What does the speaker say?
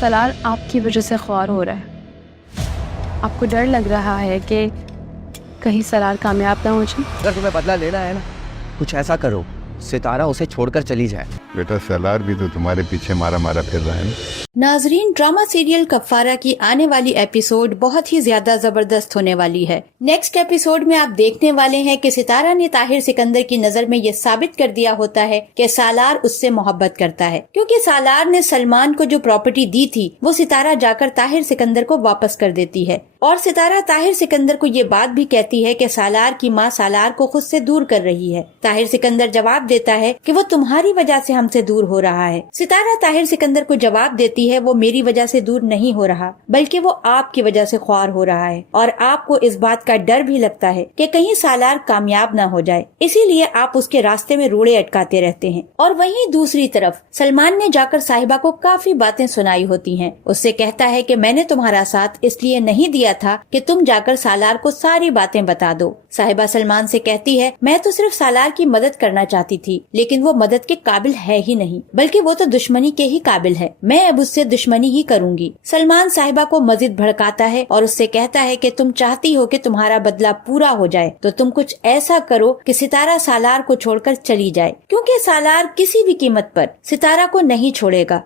سالار آپ کی وجہ سے خوار ہو رہا ہے. آپ کو ڈر لگ رہا ہے کہ کہیں سالار کامیاب نہ ہو جائے. اگر تمہیں بدلہ لینا ہے نا، کچھ ایسا کرو ستارہ اسے چھوڑ کر چلی جائے. بیٹا سالار بھی تو تمہارے پیچھے مارا مارا پھر رہا ہے نا. ناظرین، ڈرامہ سیریل کفارہ کی آنے والی ایپیسوڈ بہت ہی زیادہ زبردست ہونے والی ہے. نیکسٹ ایپیسوڈ میں آپ دیکھنے والے ہیں کہ ستارہ نے طاہر سکندر کی نظر میں یہ ثابت کر دیا ہوتا ہے کہ سالار اس سے محبت کرتا ہے، کیونکہ سالار نے سلمان کو جو پراپرٹی دی تھی وہ ستارہ جا کر طاہر سکندر کو واپس کر دیتی ہے. اور ستارہ طاہر سکندر کو یہ بات بھی کہتی ہے کہ سالار کی ماں سالار کو خود سے دور کر رہی ہے. طاہر سکندر جواب دیتا ہے کہ وہ تمہاری وجہ سے ہم سے دور ہو رہا ہے. ستارہ طاہر سکندر کو جواب دیتی ہے وہ میری وجہ سے دور نہیں ہو رہا، بلکہ وہ آپ کی وجہ سے خوار ہو رہا ہے، اور آپ کو اس بات کا ڈر بھی لگتا ہے کہ کہیں سالار کامیاب نہ ہو جائے، اسی لیے آپ اس کے راستے میں روڑے اٹکاتے رہتے ہیں. اور وہیں دوسری طرف سلمان نے جا کر صاحبہ کو کافی باتیں سنائی ہوتی ہیں. اس سے کہتا ہے کہ میں نے تمہارا ساتھ اس لیے نہیں دیا تھا کہ تم جا کر سالار کو ساری باتیں بتا دو. صاحبہ سلمان سے کہتی ہے میں تو صرف سالار کی مدد کرنا چاہتی تھی، لیکن وہ مدد کے قابل ہے ہی نہیں، بلکہ وہ تو دشمنی کے ہی قابل ہے. میں اب اس سے دشمنی ہی کروں گی. سلمان صاحبہ کو مزید بھڑکاتا ہے اور اس سے کہتا ہے کہ تم چاہتی ہو کہ تمہارا بدلہ پورا ہو جائے تو تم کچھ ایسا کرو کہ ستارہ سالار کو چھوڑ کر چلی جائے، کیونکہ سالار کسی بھی قیمت پر ستارہ کو نہیں چھوڑے گا.